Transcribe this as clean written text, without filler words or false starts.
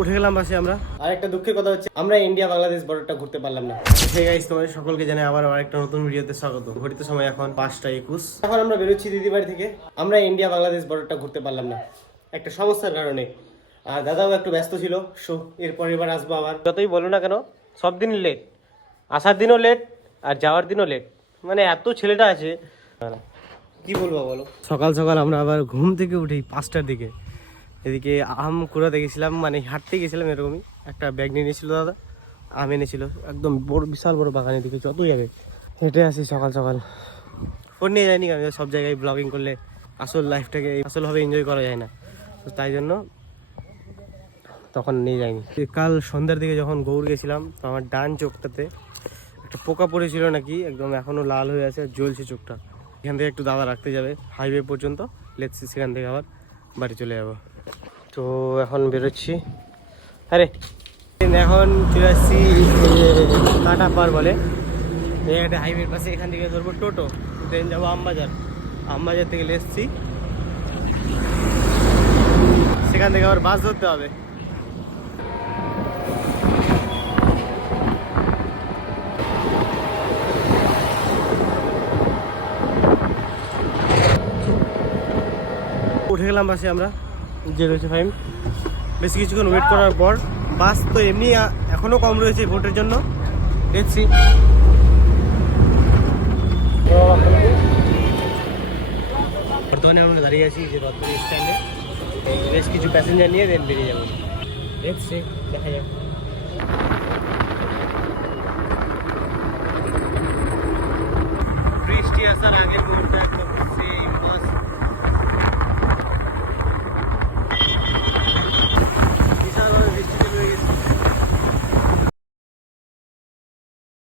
উঠে গেলাম বাসে আমরা। আর একটা দুঃখের কথা হচ্ছে আমরা ইন্ডিয়া বাংলাদেশ বর্ডারটা ঘুরতে পারলাম না। হে গাইস, তোমাদের সকলকে জানাই আবার আরেকটা নতুন ভিডিওতে স্বাগত। ঘড়িতে সময় এখন 5টা 21। এখন আমরা বেরোচ্ছি দিদি বাড়ি থেকে। আমরা ইন্ডিয়া বাংলাদেশ বর্ডারটা ঘুরতে পারলাম না একটা সমস্যার কারণে। আর দাদাও একটু ব্যস্ত ছিল, সো এরপর এবার আসবো আবার। যতই বলো না কেন সব দিন লেট, আসার দিনও লেট আর যাওয়ার দিনও লেট। মানে এত ছেলেটা আছে, কি বলবো বলো। সকাল সকাল আমরা আবার ঘুম থেকে উঠি 5টার দিকে। এদিকে আম কুড়াতে গেছিলাম, মানে হাঁটতে গেছিলাম, এরকমই একটা ব্যাগ নিয়ে নিয়েছিল দাদা, আম এনেছিল একদম বড় বিশাল বড় বাগানের দিকে। যতই যাবে হেঁটে আসি সকাল সকাল। ফোন নিয়ে যায়নি কারণ সব জায়গায় ব্লগিং করলে আসল লাইফটাকে আসলভাবে এনজয় করা যায় না, তো তাই জন্য তখন নিয়ে যায়নি। কাল সন্ধ্যার দিকে যখন গৌড় গেছিলাম, তো আমার ডান চোখটাতে একটা পোকা পড়েছিল নাকি, একদম এখনও লাল হয়ে আছে, জ্বলছে চোখটা। এখান থেকে একটু দাদা রাখতে যাবে হাইওয়ে পর্যন্ত, লেটস সেখান থেকে আবার বাড়ি চলে যাবো। তো এখন বেরোচ্ছি। আরে এখন চলে আসছি কাটা পার বলে এই একটা হাইওয়ের পাশে। এখান থেকে ধরবো টোটো, ট্রেন যাবো আমবাজার। আমবাজার থেকে এসছি, সেখান থেকে আবার বাস ধরতে হবে। উঠে গেলাম বাসে আমরা 005। বেশ কিছুক্ষণ ওয়েট করার পর বাস তো এমনি এখনো কম রয়েছে ভোটের জন্য, দেখছি। বর্তমানে আমরা দাঁড়িয়ে আছি যে রথপুর স্ট্যান্ডে। বেশ কিছু প্যাসেঞ্জার নিয়ে দেন বেরিয়ে যাবো, দেখছি দেখা যাক।